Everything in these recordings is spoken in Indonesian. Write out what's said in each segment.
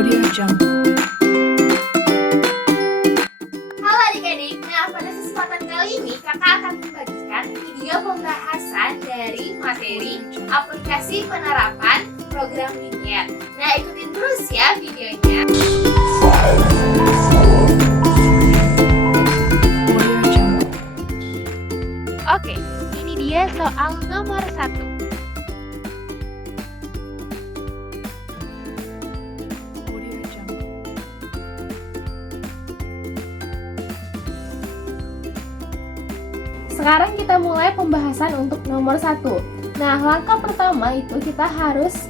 Audio Jungle. Halo adik-adik, pada kesempatan kali ini kakak akan membagikan video pembahasan dari materi aplikasi penerapan program linear. Nah, ikutin terus ya videonya. Audio Jungle. Oke, ini dia soal nomor 1. Audio Jungle. Sekarang kita mulai pembahasan untuk nomor 1. Nah, langkah pertama itu kita harus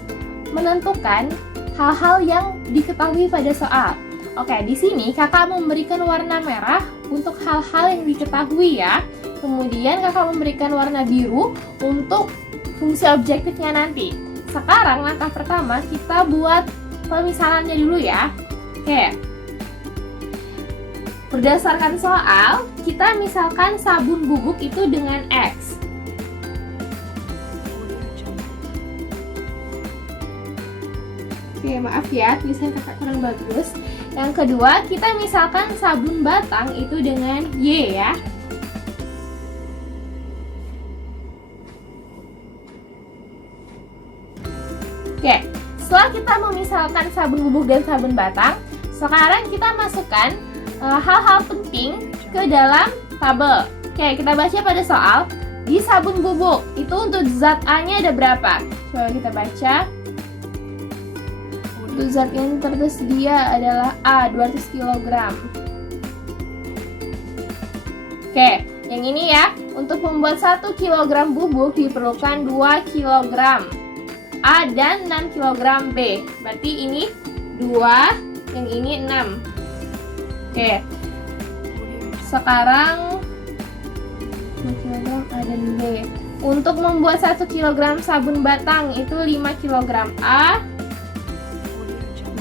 menentukan hal-hal yang diketahui pada soal. Oke, di sini kakak memberikan warna merah untuk hal-hal yang diketahui ya. Kemudian kakak memberikan warna biru untuk fungsi objektifnya nanti. Sekarang langkah pertama kita buat pemisalannya dulu ya. Oke. Berdasarkan soal, kita misalkan sabun bubuk itu dengan X. Audio Jungle. Oke, maaf ya, tulisan kakak kurang bagus. Yang kedua, kita misalkan sabun batang itu dengan Y ya. Oke, setelah kita memisalkan sabun bubuk dan sabun batang, sekarang kita masukkan hal-hal penting ke dalam tabel. Oke, kita baca pada soal. Di sabun bubuk, itu untuk zat A-nya ada berapa? Coba kita baca. Untuk zat yang tersedia adalah A, 200 kg. Oke, yang ini ya. Untuk membuat 1 kg bubuk diperlukan 2 kg A dan 6 kg B. Berarti ini 2, yang ini 6. Oke, sekarang 2 kg A dan B. Untuk membuat 1 kg sabun batang itu 5 kg A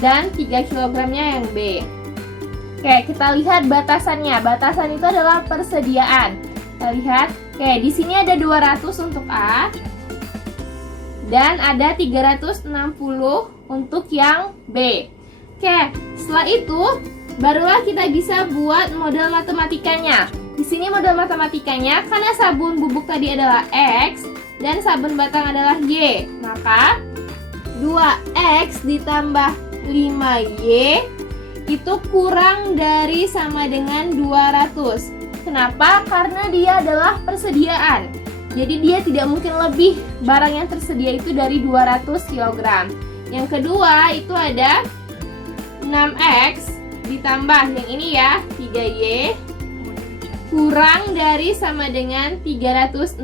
dan 3 kg-nya yang B. Oke, kita lihat batasannya. Batasan itu adalah persediaan. Kita lihat. Oke, di sini ada 200 untuk A dan ada 360 untuk yang B. Oke, setelah itu barulah kita bisa buat model matematikanya. Di sini model matematikanya karena sabun bubuk tadi adalah X dan sabun batang adalah Y, maka 2X ditambah 5Y itu kurang dari sama dengan 200. Kenapa? Karena dia adalah persediaan. Jadi dia tidak mungkin lebih, barang yang tersedia itu dari 200 kg. Yang kedua itu ada 6X ditambah yang ini ya, 3Y kurang dari sama dengan 360.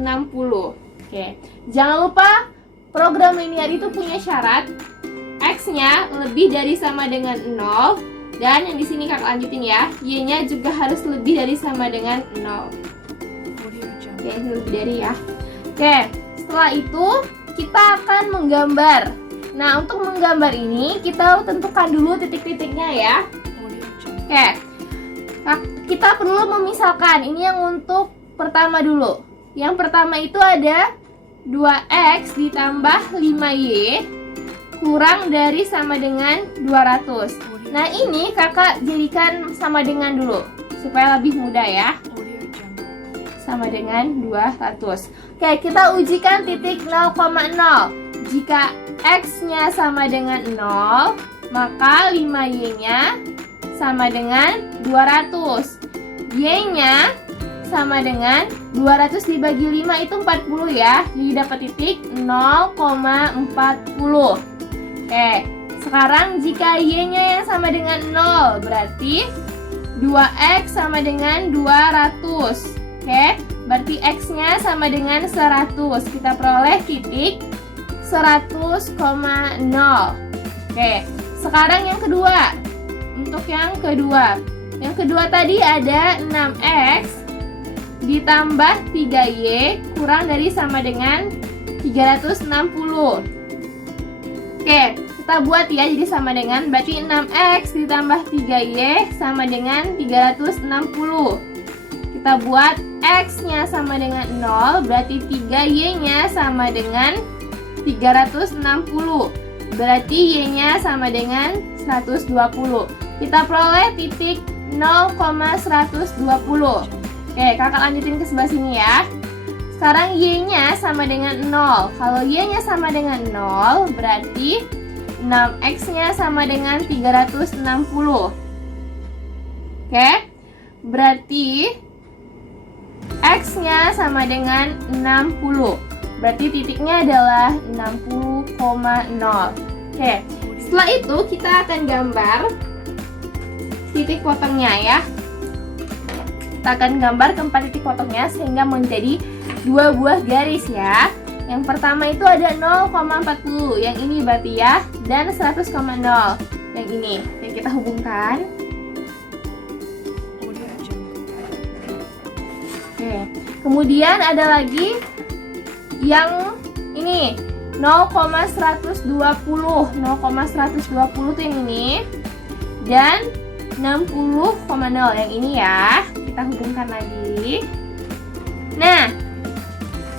Oke, jangan lupa program linear itu punya syarat X-nya lebih dari sama dengan 0 dan yang di sini kakak lanjutin ya, Y-nya juga harus lebih dari sama dengan 0. Audio Jungle. Oke, ini lebih dari ya. Oke, setelah itu kita akan menggambar. Nah, untuk menggambar ini kita tentukan dulu titik-titiknya ya. Audio Jungle. Oke, kita perlu memisalkan. Ini yang untuk pertama dulu. Yang pertama itu ada 2X ditambah 5Y kurang dari sama dengan 200. Nah, ini kakak jadikan sama dengan dulu supaya lebih mudah ya. Audio Jungle. Sama dengan 200. Oke, kita ujikan titik 0,0. Jika X-nya sama dengan 0, maka 5Y-nya sama dengan 200. Y-nya sama dengan 200 dibagi 5 itu 40 ya. Jadi dapat titik 0,40. Oke, sekarang jika Y-nya yang sama dengan 0, berarti 2X sama dengan 200. Oke, berarti X-nya sama dengan 100. Kita peroleh titik 100,0. Oke, sekarang yang kedua. Untuk yang kedua tadi ada 6X ditambah 3Y kurang dari sama dengan 360. Oke, kita buat ya, jadi sama dengan, berarti 6X ditambah 3Y sama dengan 360. Kita buat X-nya sama dengan 0, berarti 3Y-nya sama dengan 360. berarti Y-nya sama dengan 120. Kita peroleh titik 0,120. Oke, kakak lanjutin ke sebelah sini ya. Sekarang Y-nya sama dengan 0. Kalau Y-nya sama dengan 0, berarti 6X-nya sama dengan 360. Oke, berarti X-nya sama dengan 60. Berarti titiknya adalah 60,0. Oke, setelah itu kita akan gambar titik potongnya ya. Kita akan gambar keempat titik potongnya sehingga menjadi 2 buah garis ya. Yang pertama itu ada 0,40, yang ini berarti ya, dan 100,0 yang ini. Oke, kita hubungkan. Oke, kemudian ada lagi yang ini 0,120. 0,120 tuh yang ini, dan 60,0 yang ini ya. Kita hubungkan lagi. Nah,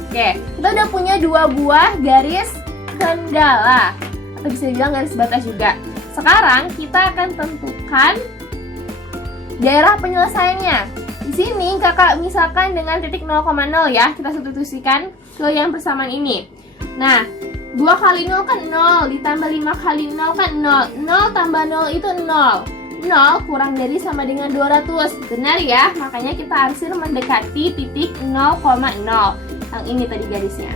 oke, kita udah punya 2 buah garis kendala, atau bisa dibilang garis batas juga. Sekarang kita akan tentukan daerah penyelesaiannya. Di sini kakak misalkan dengan titik 0,0 ya, kita substitusikan ke yang persamaan ini. Nah, 2 kali 0 kan 0, ditambah 5 kali 0 kan 0. 0 tambah 0 itu 0. 0 kurang dari sama dengan 200. Benar ya, makanya kita harus mendekati titik 0,0. Yang ini tadi garisnya.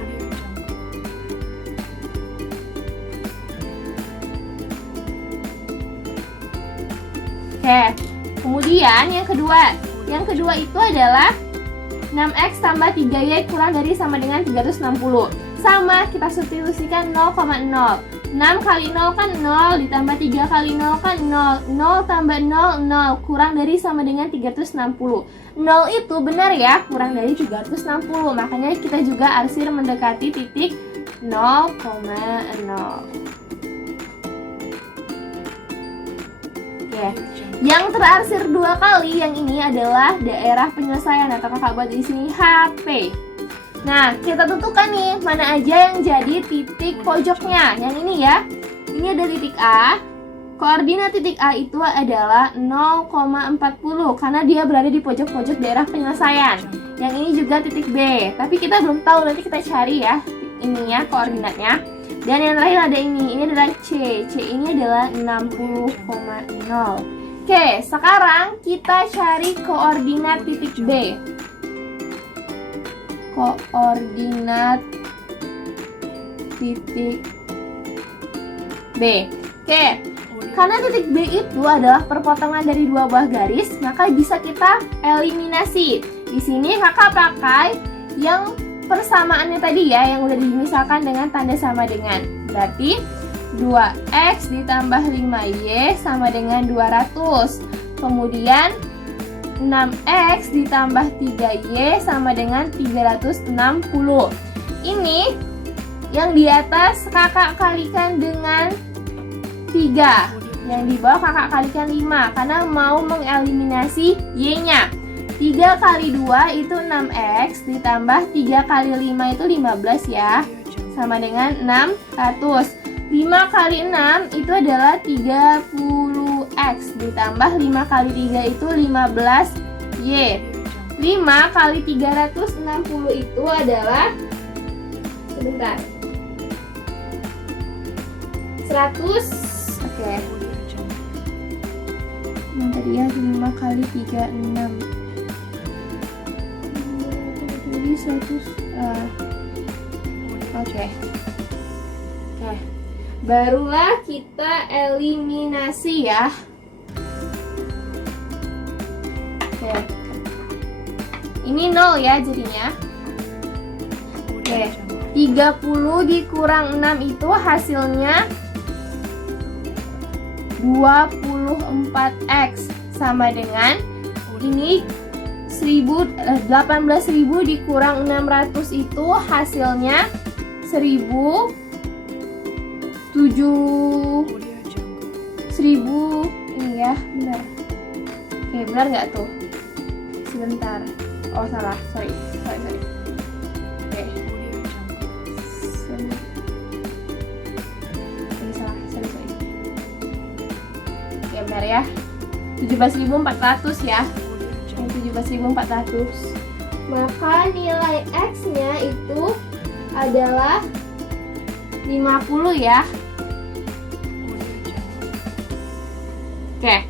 Oke, kemudian yang kedua. Yang kedua itu adalah 6X tambah 3Y kurang dari sama dengan 360. Sama, kita substitusikan 0,0. 6 kali 0 kan 0, ditambah 3 kali 0 kan 0. 0 tambah 0, 0. Kurang dari sama dengan 360. 0 itu benar ya, kurang dari 360. Makanya kita juga harus mendekati titik 0,0. Oke. Yang terarsir 2 kali yang ini adalah daerah penyelesaian, atau kakak buat di sini HP. Nah, kita tentukan nih mana aja yang jadi titik pojoknya. Yang ini ya. Ini ada titik A. Koordinat titik A itu adalah 0,40 karena dia berada di pojok-pojok daerah penyelesaian. Yang ini juga titik B. Tapi kita belum tahu, nanti kita cari ya ininya koordinatnya. Dan yang terakhir ada ini. Ini adalah C. C ini adalah 60,0. Oke, sekarang kita cari koordinat titik B. Koordinat titik B. Oke, karena titik B itu adalah perpotongan dari 2 buah garis, maka bisa kita eliminasi. Di sini kakak pakai yang persamaannya tadi ya, yang udah dimisalkan dengan tanda sama dengan. Berarti 2X ditambah 5Y sama dengan 200. Kemudian 6X ditambah 3Y sama dengan 360. Ini yang di atas kakak kalikan dengan 3. Yang di bawah kakak kalikan 5 karena mau mengeliminasi Y-nya. 3 kali 2 itu 6X ditambah 3 kali 5 itu 15 ya. Sama dengan 600. 5 kali 6 itu adalah 30X ditambah 5 kali 3 itu 15Y. 5 kali 360 itu adalah sebentar 100. Oke. Yang tadi ya 5 kali 3 6. Jadi 100. Oke. Barulah kita eliminasi ya. Oke. Ini 0 ya jadinya. Oke. 30 dikurang 6 itu hasilnya 24X sama dengan ini 18.000 dikurang 600 itu hasilnya 1000 ini ya, benar. Oke, benar nggak tuh? Sebentar. Oh, salah. Sorry. Oke. Ini salah. Benar ya? 17.400 ya. Audio Yang Jungle. 17.400. Maka nilai X-nya itu adalah 50 ya. Audio Jungle. Oke.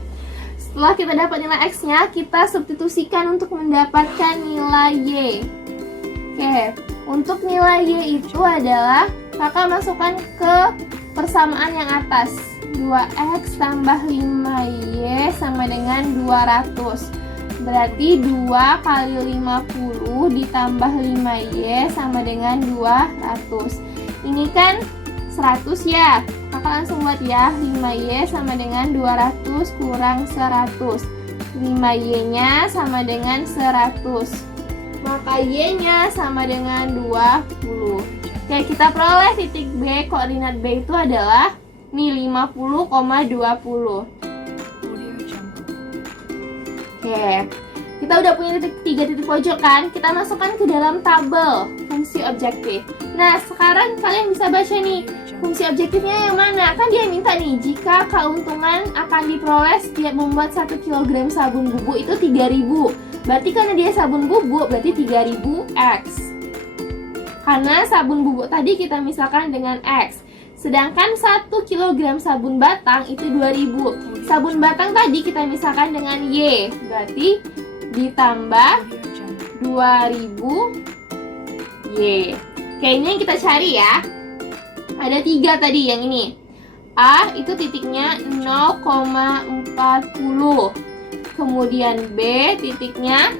Setelah kita dapat nilai X-nya, kita substitusikan untuk mendapatkan nilai Y. Oke. Untuk nilai Y itu adalah kakak masukkan ke persamaan yang atas. 2X tambah 5Y sama dengan 200. Berarti 2 kali 50 ditambah 5Y sama dengan 200. Ini kan 100 ya. Kakak langsung buat ya. 5Y sama dengan 200 kurang 100. 5Y-nya sama dengan 100. Maka Y-nya sama dengan 20. Oke, kita peroleh titik B, koordinat B itu adalah nih 50,20. Audio Jungle. Oke, kita udah punya tiga titik pojok kan? Kita masukkan ke dalam tabel fungsi objektif. Nah, sekarang kalian bisa baca nih, fungsi objektifnya yang mana? Kan dia minta nih, jika keuntungan akan diperoleh setiap membuat 1 kg sabun bubuk itu 3.000. Berarti karena dia sabun bubuk, berarti 3.000 X. Karena sabun bubuk tadi kita misalkan dengan X. Sedangkan 1 kg sabun batang itu 2.000. Sabun batang tadi kita misalkan dengan Y. Berarti ditambah Audio Jungle. 2000 Y. Kayaknya yang kita cari ya. Ada 3 tadi yang ini. A itu titiknya 0,40. Kemudian B titiknya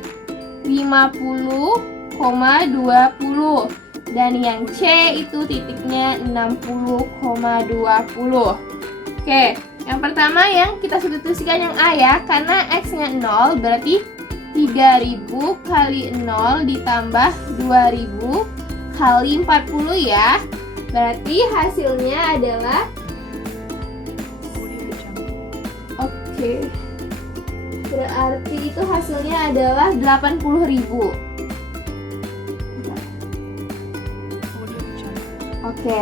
50,20. Dan yang C itu titiknya 60,20. Oke, yang pertama yang kita substitusikan yang A ya. Karena X-nya 0 berarti 3.000 kali 0 ditambah 2.000 kali 40 ya. Berarti hasilnya adalah Audio Jungle. oke. Berarti itu hasilnya adalah 80.000. Audio Jungle. Oke.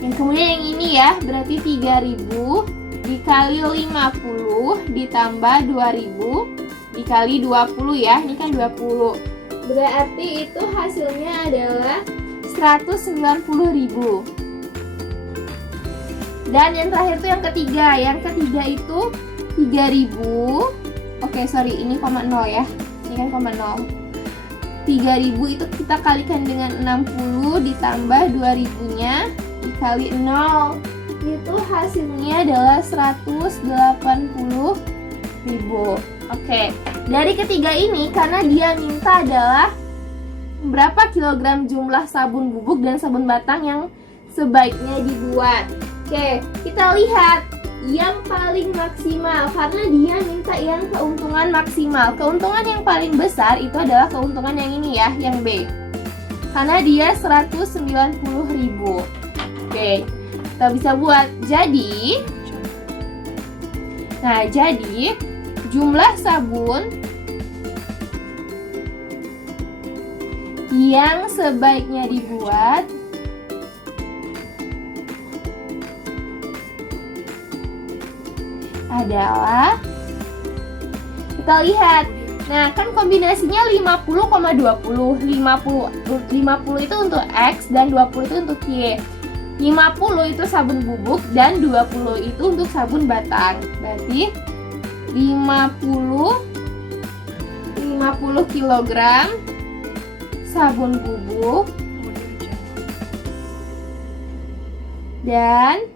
Yang kemudian yang ini ya, berarti 3.000 dikali 50 ditambah 2.000 dikali 20 ya. Ini kan 20. Berarti itu hasilnya adalah 190.000. Dan yang terakhir itu yang ketiga. Yang ketiga itu 3.000. Oke, sorry, ini 0 ya. Ini kan 0. 3.000 itu kita kalikan dengan 60 ditambah 2.000-nya dikali 0. Itu hasilnya adalah 180.000. Oke, dari ketiga ini karena dia minta adalah berapa kilogram jumlah sabun bubuk dan sabun batang yang sebaiknya dibuat. Oke, kita lihat yang paling maksimal karena dia minta yang keuntungan maksimal. Keuntungan yang paling besar itu adalah keuntungan yang ini ya, yang B. Karena dia 190.000. Oke, kita bisa buat jadi. Nah, jadi jumlah sabun yang sebaiknya dibuat adalah, kita lihat. Nah, kan kombinasinya 50,20. 50 itu untuk X dan 20 itu untuk Y. 50 itu sabun bubuk dan 20 itu untuk sabun batang. Berarti 50 kg sabun bubuk dan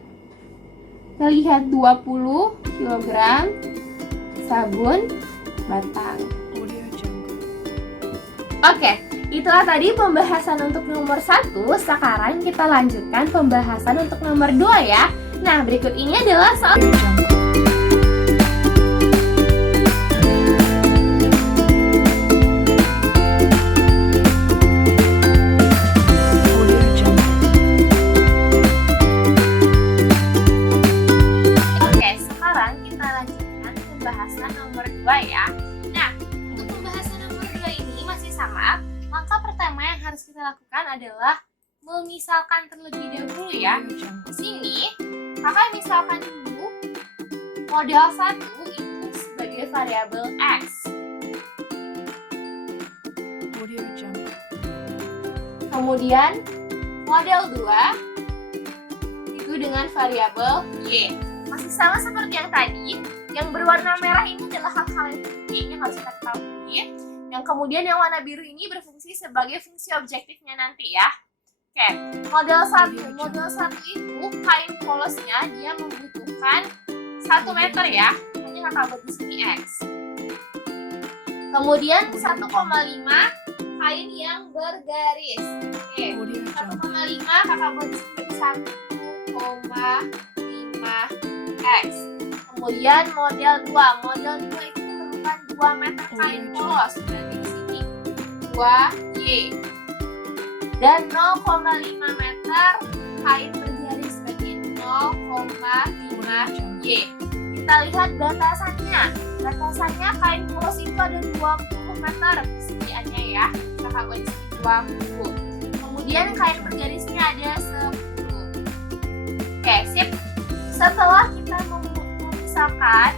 kita lihat 20 kg sabun batang. Oke, itulah tadi pembahasan untuk nomor 1. Sekarang kita lanjutkan pembahasan untuk nomor 2 ya. Nah, berikut ini adalah soal pembahasan nomor 2 ya. Nah, untuk pembahasan nomor 2 ini masih sama. Langkah pertama yang harus kita lakukan adalah memisalkan terlebih dahulu ya. Di sini, kakak misalkan dulu model 1 sebagai variabel X. Audio Jungle. Kemudian model 2 itu dengan variabel Y. Masih sama seperti yang tadi, yang berwarna merah ini adalah hal-hal yang penting yang harus kita ketahui. Yang kemudian yang warna biru ini berfungsi sebagai fungsi objektifnya nanti ya. Oke, model 1 itu kain polosnya dia membutuhkan 1 meter ya. Hanya kakak buat di sini X. Kemudian 1,5 kain yang bergaris. Oke, Audio Jungle. 1,5 kakak buat di sini 1,5 X. Kemudian model 2 itu memerlukan 2 meter kain polos. Berarti di sini 2Y. Dan 0,5 meter kain bergaris, berarti 0,5Y. Kita lihat batasannya. Batasannya kain polos itu ada 20 meter persediaannya ya. Kakak buat di sini 20. Kemudian kain bergarisnya ada 10. Oke, sip. Setelah kita memisahkan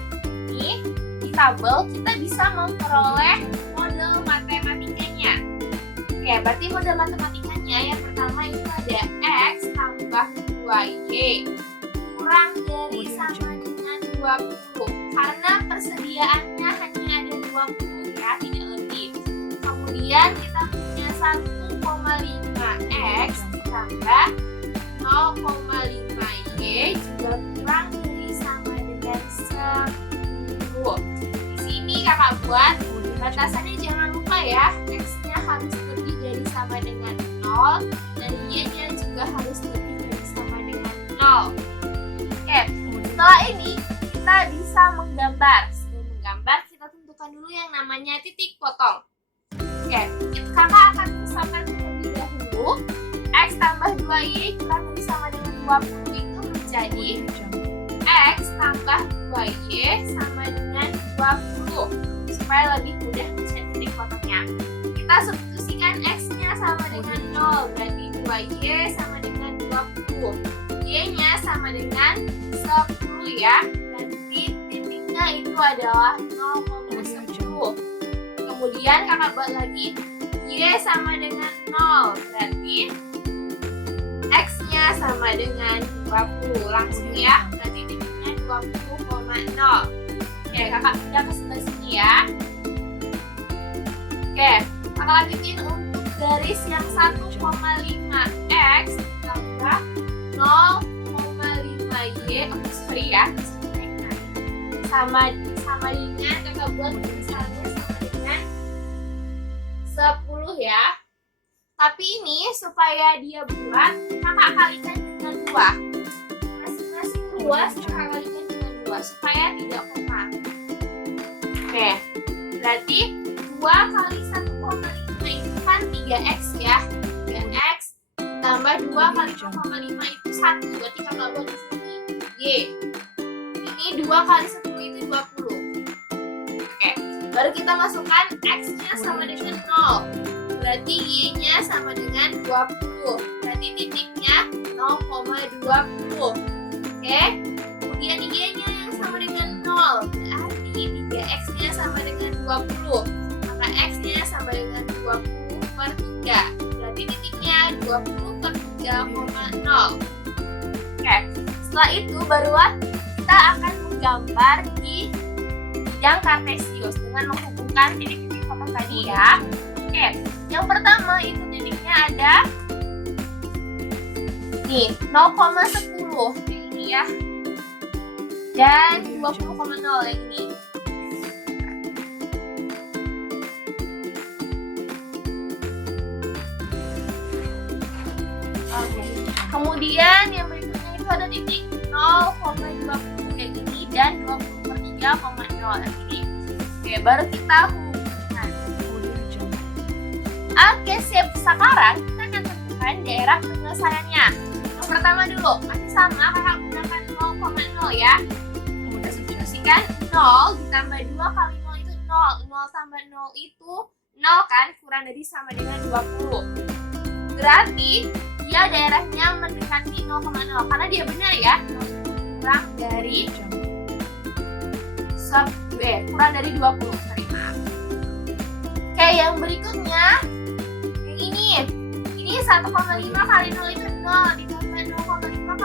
ini di tabel, kita bisa memperoleh model matematikanya. Oke, berarti model matematikanya yang pertama itu ada X tambah 2Y kurang dari sama dengan 20. Karena persediaannya hanya ada 20 ya, tidak lebih. Kemudian kita punya 1,5X ditambah 0,5Y juga kurang dari sama dengan 10. Di sini kakak buat batasannya jangan lupa ya, X-nya harus lebih dari sama dengan 0 dan Y-nya juga harus lebih dari sama dengan 0. Oke, setelah ini kita bisa menggambar. Sebelum menggambar, kita tentukan dulu yang namanya titik potong. Oke, kakak akan misalkan terlebih dahulu X tambah 2Y kurang dari sama dengan 20 itu menjadi Audio Jungle. X tambah 2Y sama dengan 20. Supaya lebih mudah mencari titik potongnya, kita substitusikan X-nya sama dengan 0, berarti 2Y sama dengan 20. Y-nya sama dengan 10 ya, berarti titiknya itu adalah 0,10. Kemudian kakak buat lagi Y sama dengan 0, berarti X-nya sama dengan 20. Langsung ya, berarti titiknya 20,0. Oke, kakak pindah ke sebelah sini ya. Oke, kakak lanjutin untuk garis yang 1,5X ditambah 0,5Y. Oh, sorry ya. Sama dengan kakak buat misalnya sama dengan 10 ya. Tapi ini supaya dia bulat, kakak kalikan dengan 2. Masing-masing luas kakak kalikan dengan 2 supaya tidak koma. Oke, berarti 2 kali 1,5 itu kan 3X ya. 3X tambah 2 kali 0,5 itu 1. Berarti kakak buat di sini Y. Ini 2 kali 10 itu 20. Oke, baru kita masukkan X-nya sama dengan 0. Berarti Y-nya sama dengan 20. Berarti titiknya 0,20. Oke, kemudian Y-nya yang sama dengan 0. Berarti 3X-nya sama dengan 20. Maka X-nya sama dengan 20 per 3. Berarti titiknya 20 per 3,0. Oke, setelah itu barulah kita akan menggambar di bidang kartesius dengan menghubungkan titik-titik potong tadi ya. Oke, yang pertama itu titiknya ada nih 0,10 yang ini ya, dan 20,0 yang ini. Oke, kemudian yang berikutnya itu ada titik 0,20 yang ini dan 20 per 3,0 yang ini. Oke, baru kita hubungkan. Audio Jungle. Oke, sip. Sekarang kita akan tentukan daerah penyelesaiannya. Yang pertama dulu, masih sama, kakak gunakan 0,0 ya. Kita substitusikan 0 ditambah 2 kali 0 itu 0. 0 tambah 0 itu 0 kan, kurang dari sama dengan 20. Berarti dia daerahnya mendekati 0,0 karena dia benar ya. 0 kurang dari 10. kurang dari 20. Sorry, maaf. Oke, yang berikutnya yang ini 1,5 kali 0 itu 0, ditambah 0,5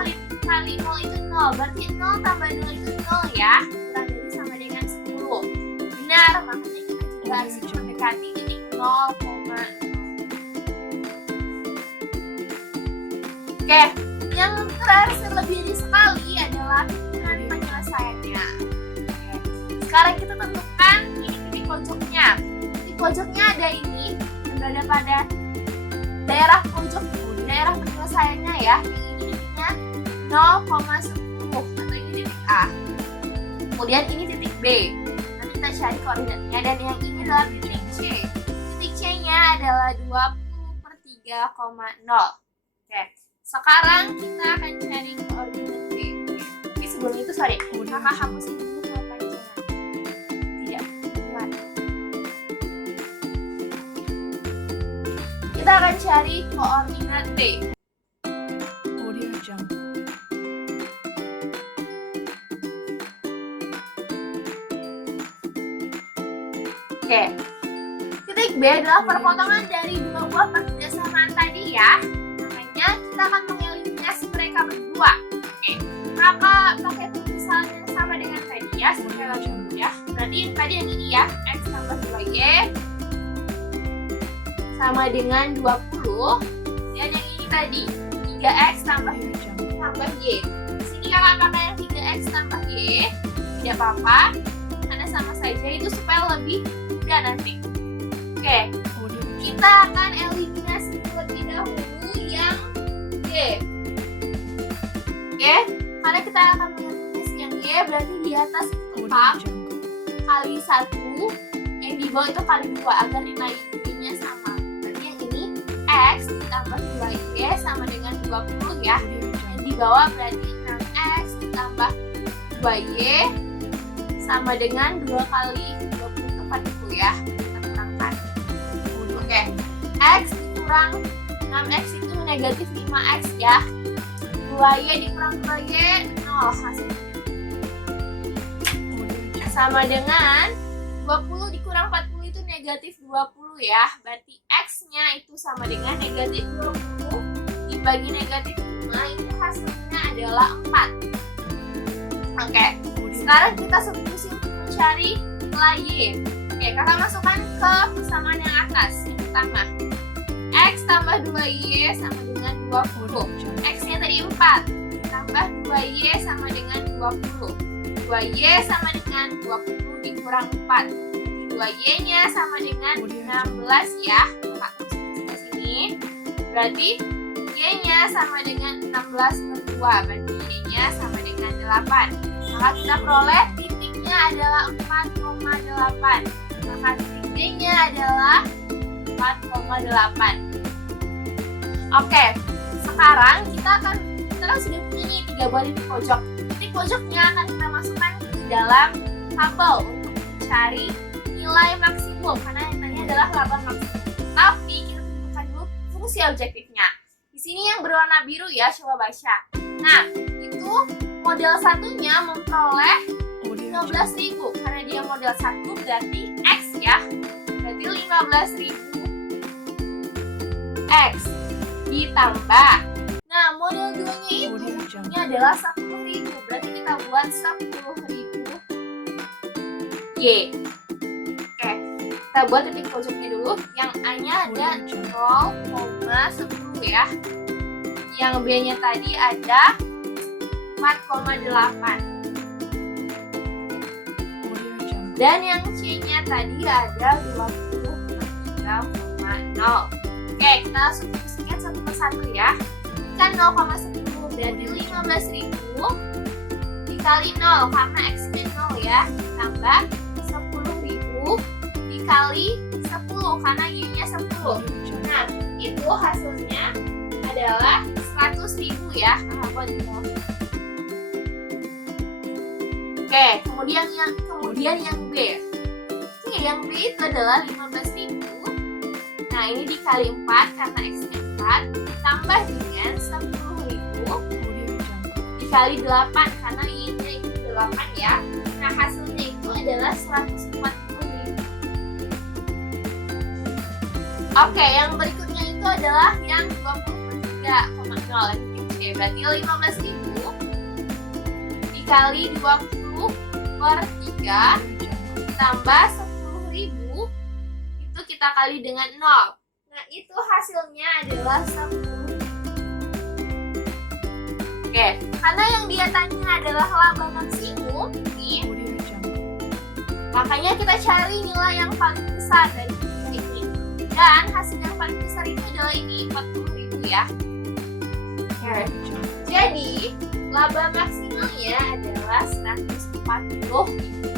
kali 0 itu 0, berarti 0 tambah 0 itu 0 ya, kurang dari sama dengan 10. Benar, makanya kita juga harus mendekati titik 0, oke, yang terakhir lebih sekali adalah dengan penyelesaiannya. Oke. Sekarang kita tentukan ini titik pojoknya. Titik pojoknya ada ini yang berada pada daerah pojok, daerah penyelesaiannya ya. Ini titiknya 0,10 atau ini titik A. Kemudian ini titik B. Nanti kita cari koordinatnya, dan yang ini adalah titik C. Titik C-nya adalah 20/3,0. Oke. Sekarang kita akan cari koordinat B. Tapi sebelum itu, sorry, kakak hapusin dulu kepanjangan. Tidak buat. Kita akan cari koordinat B. Audio Jungle. Oke. Titik B adalah perpotongan dari dua buah persamaan tadi ya. Kita akan mengeliminasi mereka berdua. Oke, kakak pakai tulisan yang sama dengan tadi ya, supaya lebih mudah. Berarti tadi yang ini ya, x tambah 2y sama dengan 20. Dan yang ini tadi 3x tambah y. Di sini kakak pakai yang 3x tambah y, tidak apa-apa, karena sama saja, itu supaya lebih mudah nanti. Oke, kita akan eliminasi terlebih dahulu yang Y. Oke, karena kita akan mengeliminasi yang Y, berarti di atas itu 4 kali 1, yang di bawah itu kali 2 agar nilai Y-nya sama. Berarti yang ini X ditambah 2Y sama dengan 20 ya. Yang di bawah berarti 6X ditambah 2Y sama dengan 2 kali 20 itu 40 ya. Kita kurangkan. Oke, X dikurang 6X itu negatif 5X ya. 2Y dikurang 2Y 0 hasilnya. Sama dengan 20 dikurang 40 itu negatif 20 ya. Berarti X-nya itu sama dengan negatif 20 dibagi negatif 5, itu hasilnya adalah 4. Oke, sekarang kita substitusi untuk mencari nilai Y. Oke, kakak masukkan ke persamaan yang atas. Yang pertama, X tambah 2Y sama dengan 20. X-nya tadi 4. Tambah 2Y sama dengan 20. 2Y sama dengan 20 dikurang 4. 2Y-nya sama dengan 16 ya. Kakak tulis di sini. Berarti Y-nya sama dengan 16/2. Berarti Y-nya sama dengan 8. Maka kita peroleh titiknya adalah 4,8. Maka titik D-nya adalah 4,8. Oke, sekarang kita kan sudah punya nih 3 buah titik pojok. Titik pojoknya akan kita masukkan ke dalam tabel untuk mencari nilai maksimum, karena yang tadi adalah 8 maksimum. Tapi kita tentukan dulu fungsi objektifnya. Di sini yang berwarna biru ya, coba baca. Nah, itu model satunya memperoleh 15.000 karena dia model 1 berarti X ya. Berarti 15.000 X ditambah. Nah, model 2-nya itu ini adalah 10.000. Berarti kita buat 10.000 Y. Oke, kita buat titik pojoknya dulu. Yang A-nya ada 0,10 ya. Yang B-nya tadi ada 4,8. Dan yang C-nya tadi ada 23,0. Oke, kita substitusikan satu persatu ya. Kan 0,10 berarti 15.000 dikali 0 karena X-nya 0 ya. Tambah 10.000 dikali 10 karena Y-nya 10. Nah, itu hasilnya adalah 100.000 ya. Buat ini. Oke, kemudian yang B. Oke, yang B itu adalah 15.000. Nah, ini dikali 4 karena X-nya 4 tambah dengan 10.000 dikali 8 karena Y-nya itu 8 ya. Nah, hasilnya itu adalah adalah 140.000. Oke, yang berikutnya itu adalah yang 20/3,0. Oke, berarti 15.000 dikali 20/3 tambah 10.000 itu kita kali dengan 0. Nah, itu hasilnya adalah 10. Oke, karena yang dia tanya adalah laba maksimum nih, Audio Jungle. makanya kita cari nilai yang paling besar dari ini. Dan hasil yang paling besar itu adalah ini, 40.000 ya. Oke. Jadi, laba maksimalnya adalah 140.000.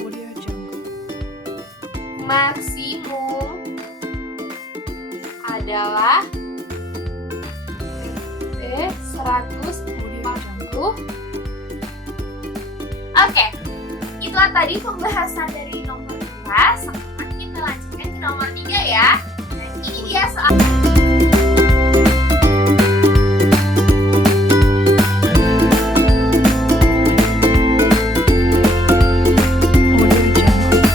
Audio Jungle. Maksimum adalah 140. Oke, itulah tadi pembahasan dari nomor 2. Sekarang kita lanjutkan ke nomor 3 ya. Dan ini dia soal. Audio Jungle.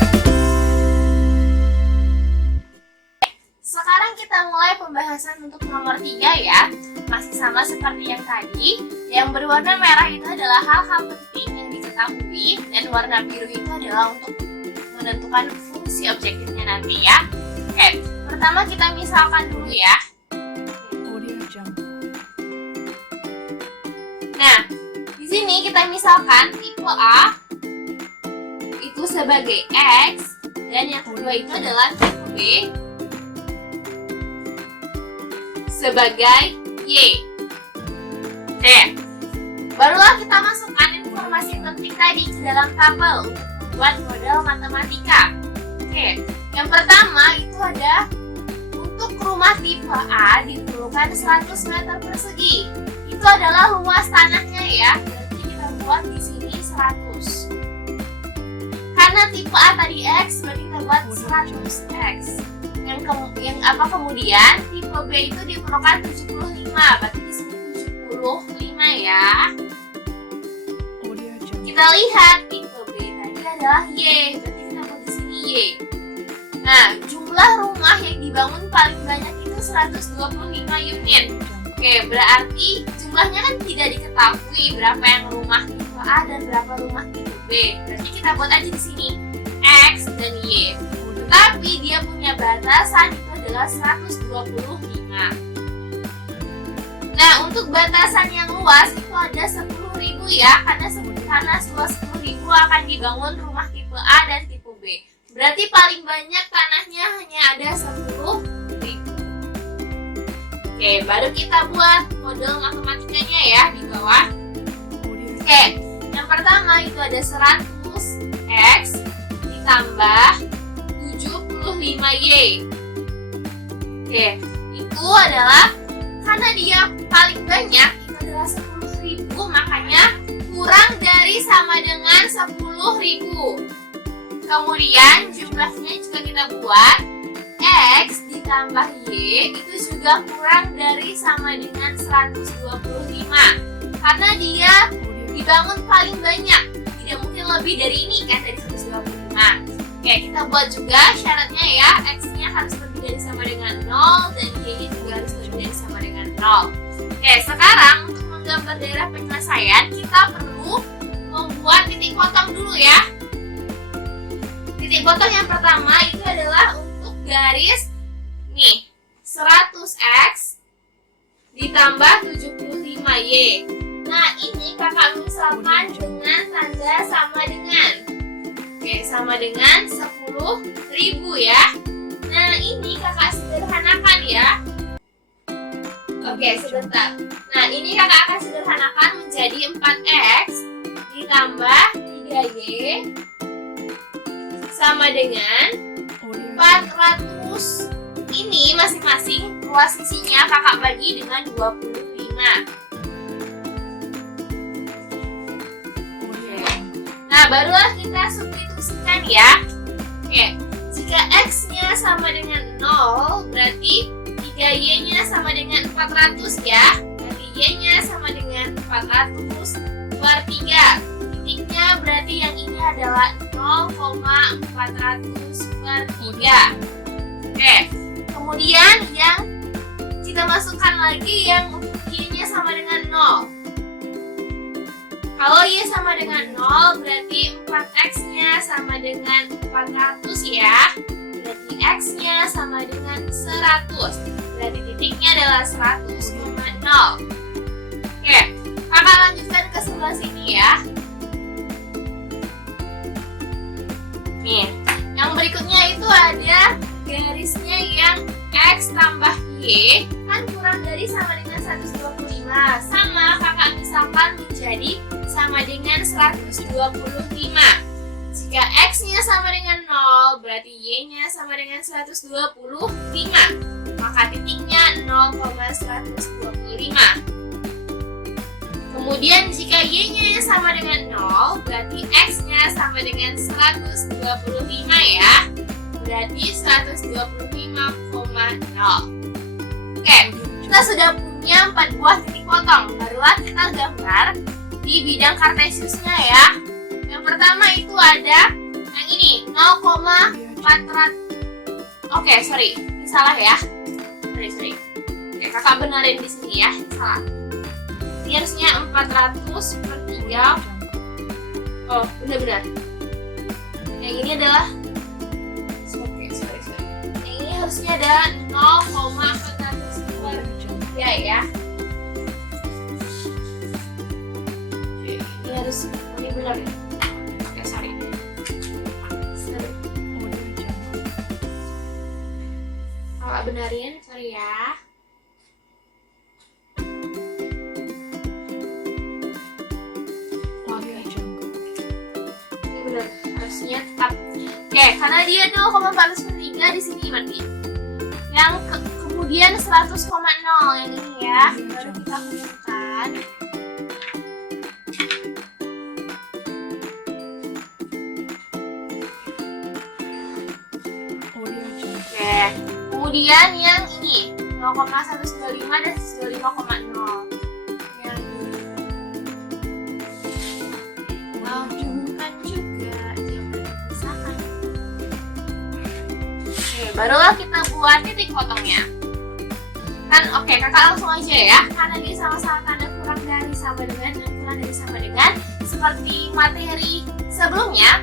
Sekarang kita mulai pembahasan untuk nomor 3 ya. Masih sama seperti yang tadi. Yang berwarna merah itu adalah hal-hal penting yang diketahui, dan warna biru itu adalah untuk menentukan fungsi objektifnya nanti ya. Oke, pertama kita misalkan dulu ya. Audio Jungle. Nah, di sini kita misalkan tipe A itu sebagai X, dan yang kedua itu adalah tipe B sebagai Y. Oke, barulah kita masukkan informasi penting tadi ke dalam tabel untuk membuat model matematika. Oke, yang pertama itu ada untuk rumah tipe A diperlukan 100 meter persegi. Itu adalah luas tanahnya ya. Berarti kita buat di sini 100. Karena tipe A tadi X, berarti kita buat 100X. Kemudian tipe B itu diperlukan 75. Berarti di sini 75 ya. Audio Jungle. Kita lihat tipe B tadi adalah Y, berarti kita buat di sini Y. Nah, jumlah rumah yang dibangun paling banyak itu 125 unit. Oke, berarti jumlahnya kan tidak diketahui berapa yang rumah tipe A dan berapa rumah tipe B. Berarti kita buat aja di sini X dan Y. Tetapi dia punya batasan itu adalah 125. Nah, untuk batasan yang luas itu ada 10.000 ya, karena seluas 10.000 akan dibangun rumah tipe A dan tipe B. Berarti paling banyak tanahnya hanya ada 10.000. Oke, baru kita buat model matematikanya ya di bawah. Oke, yang pertama itu ada 100X ditambah 75Y. Oke, itu adalah karena dia paling banyak itu adalah 10.000, makanya kurang dari sama dengan 10.000. Kemudian jumlahnya juga kita buat X ditambah Y itu juga kurang dari sama dengan 125. Karena dia dibangun paling banyak, tidak mungkin lebih dari ini kan, dari 125. Oke, kita buat juga syaratnya ya, X-nya harus lebih dari sama dengan 0 dan Y-nya juga harus lebih dari sama dengan 0. Oke, sekarang untuk menggambar daerah penyelesaian kita perlu membuat titik potong dulu ya. Titik potong yang pertama itu adalah untuk garis nih 100X ditambah 75Y. Nah, ini kakak misalkan dengan tanda sama dengan. Oke, sama dengan 10.000 ya. Nah, ini kakak sederhanakan ya. Oke, sebentar. Nah, ini kakak akan sederhanakan menjadi 4X ditambah 3Y sama dengan 400. Ini masing-masing luas sisinya kakak bagi dengan 25. Nah, barulah kita substitusikan ya. Oke, jika X-nya sama dengan 0, berarti 3Y-nya sama dengan 400 ya. Berarti Y-nya sama dengan 400. per 3. Titiknya berarti yang ini adalah 0,400 per 3. Oke, kemudian yang kita masukkan lagi yang Y-nya sama dengan 0. Kalau Y sama dengan 0, berarti 4X-nya sama dengan 400 ya. Berarti X-nya sama dengan 100. Berarti titiknya adalah 100,0. Oke, kakak lanjutkan ke sebelah sini ya. Nih, yang berikutnya itu ada garisnya yang X tambah Y kan kurang dari sama dengan 125. Sama kakak misalkan menjadi sama dengan 125. Jika X-nya sama dengan 0, berarti Y-nya sama dengan 125. Maka titiknya 0,125. Kemudian jika Y-nya sama dengan 0, berarti X-nya sama dengan 125 ya. Berarti 125,0. Oke, kita sudah punya 4 buah titik potong. Barulah kita gambar di bidang kartesiusnya ya. Yang pertama itu ada yang ini 0,400. Oke, sorry, ini salah ya. Sorry. Oke, kakak benerin di sini ya, ini salah. Ini harusnya 400 per 3. Oh, benar-benar. Yang ini adalah sorry. Yang ini harusnya ada 0,400 per 3 ya. Oke, ini harus ini benar ya. Oke, sorry. Kalau benerin, sorry ya. Harusnya tetap. Oke, karena dia 0,403 di sini berarti. Yang kemudian 100,0 yang ini ya. Baru kita kumpulkan. Oke, kemudian yang ini 0,195 dan 125,0. Yang barulah kita buat titik potongnya. Kan oke, kakak langsung aja ya. Karena dia sama-sama tanda kurang dari sama dengan dan kurang dari sama dengan. Seperti materi sebelumnya,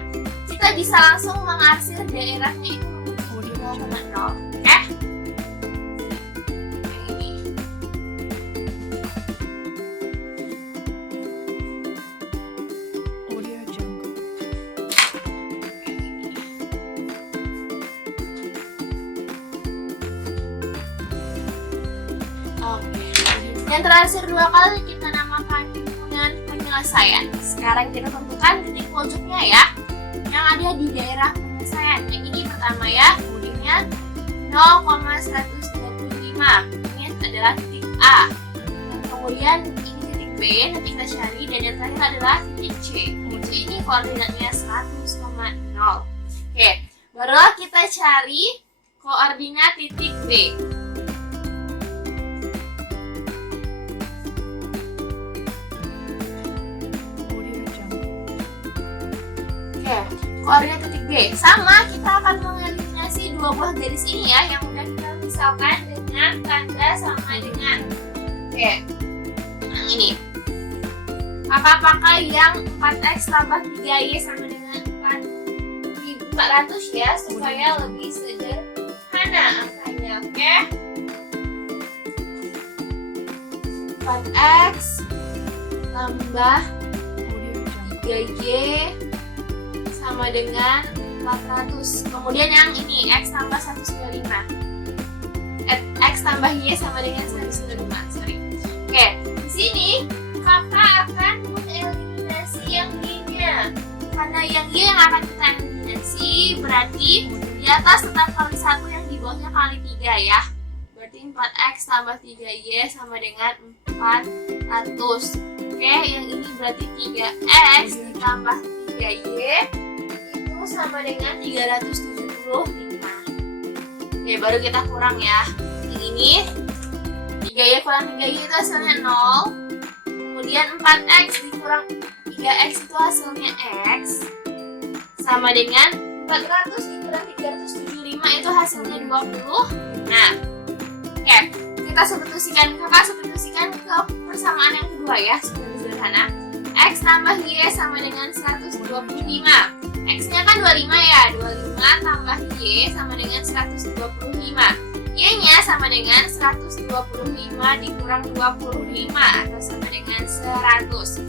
kita bisa langsung mengarsir daerahnya itu menuju 0,0. Oke? Yang ini. Oke. Yang terakhir 2 kali kita namakan dengan penyelesaian. Sekarang kita tentukan titik pojoknya ya, yang ada di daerah penyelesaian. Yang ini pertama ya, kemudiannya 0,125. Ini adalah titik A. Kemudian ini titik B, nanti kita cari, dan yang terakhir adalah titik C. Titik C ini koordinatnya 100,0. Oke, barulah kita cari koordinat titik B. Koordinat titik B sama, kita akan mengeliminasi 2 buah garis ini ya, yang udah kita misalkan dengan tanda sama dengan. Oke, yang ini kakak pakai yang 4X tambah 3Y sama dengan 4.400 ya, supaya lebih sederhana angkanya. Oke, 4X tambah 3Y sama dengan 400. Kemudian yang ini X tambah 125. X tambah Y sama dengan 125. Sorry. Oke, di sini kakak akan mengeliminasi yang Y-nya. Karena yang Y yang akan kita eliminasi, berarti di atas tetap kali 1, yang di bawahnya kali 3 ya. Berarti 4X tambah 3Y sama dengan 400. Oke, yang ini berarti 3X ditambah 3Y sama dengan 375. Oke, baru kita kurang ya. Yang ini 3Y kurang 3Y itu hasilnya 0. Kemudian 4X dikurang 3x itu hasilnya x sama dengan 400 dikurangi 375 itu hasilnya 20. Nah, oke, kita substitusikan, kakak substitusikan ke persamaan yang kedua ya, supaya sederhana. X tambah Y sama dengan 125. X-nya kan 25 ya, 25 tambah Y sama dengan 125. Y-nya sama dengan 125 dikurang 25 atau sama dengan 100.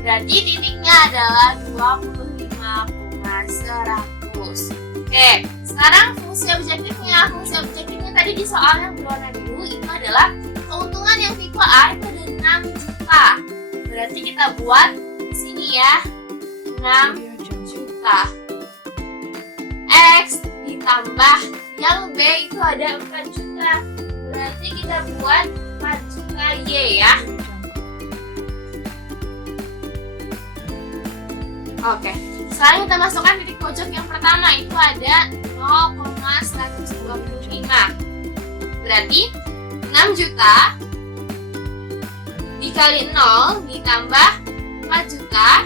Berarti titiknya adalah 25,100. Oke, sekarang fungsi objektifnya. Fungsi objektifnya tadi di soal yang berwarna biru itu adalah keuntungan yang tipe A itu ada 6 juta. Berarti kita buat di sini ya, 6 juta. X ditambah yang B itu ada 4 juta. Berarti kita buat 4 juta Y ya. Oke, sekarang kita masukkan titik pojok yang pertama itu ada 0,125. Berarti 6 juta dikali 0 ditambah 4 juta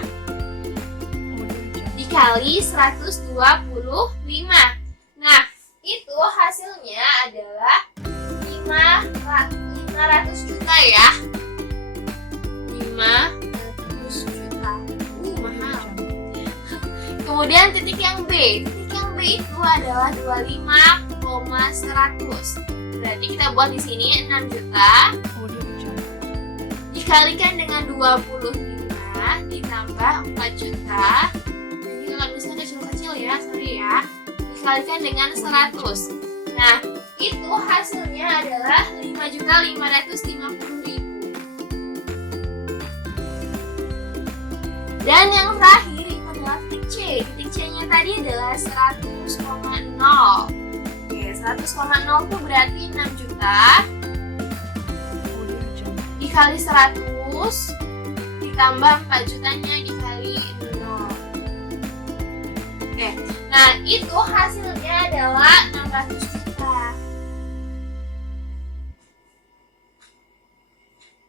dikali 125. Nah, itu hasilnya adalah 500 juta ya. 500 juta. Mahal. Kemudian titik yang B. Titik yang B itu adalah 25,100. Berarti kita buat di sini 6 juta dikalikan dengan 25 ditambah 4 juta. Ini kalau misalnya kecil-kecil ya, sorry ya. Dikalikan dengan 100. Nah, itu hasilnya adalah 5.550.000. Dan yang terakhir itu adalah titik C. Titik C-nya tadi adalah 100,0. Oke, 100,0 itu berarti 6 juta dikali 100 ditambah 4 jutanya dikali 0. Oke, nah itu hasilnya adalah 600 juta.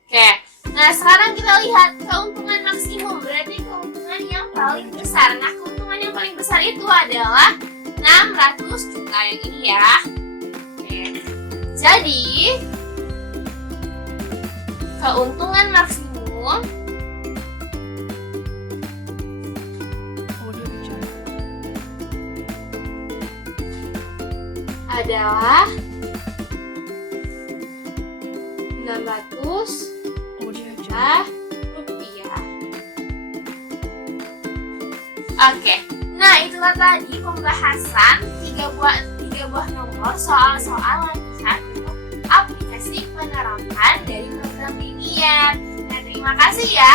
Oke, nah sekarang kita lihat keuntungan maksimum. Berarti keuntungan yang paling besar. Nah, keuntungan yang paling besar itu adalah 600 juta yang ini ya. Oke, jadi keuntungan maksimum adalah 600 juta rupiah. Oke, nah itulah tadi pembahasan 3 buah nomor soal-soal latihan untuk aplikasi penerapan dari program linear. Nah, terima kasih ya.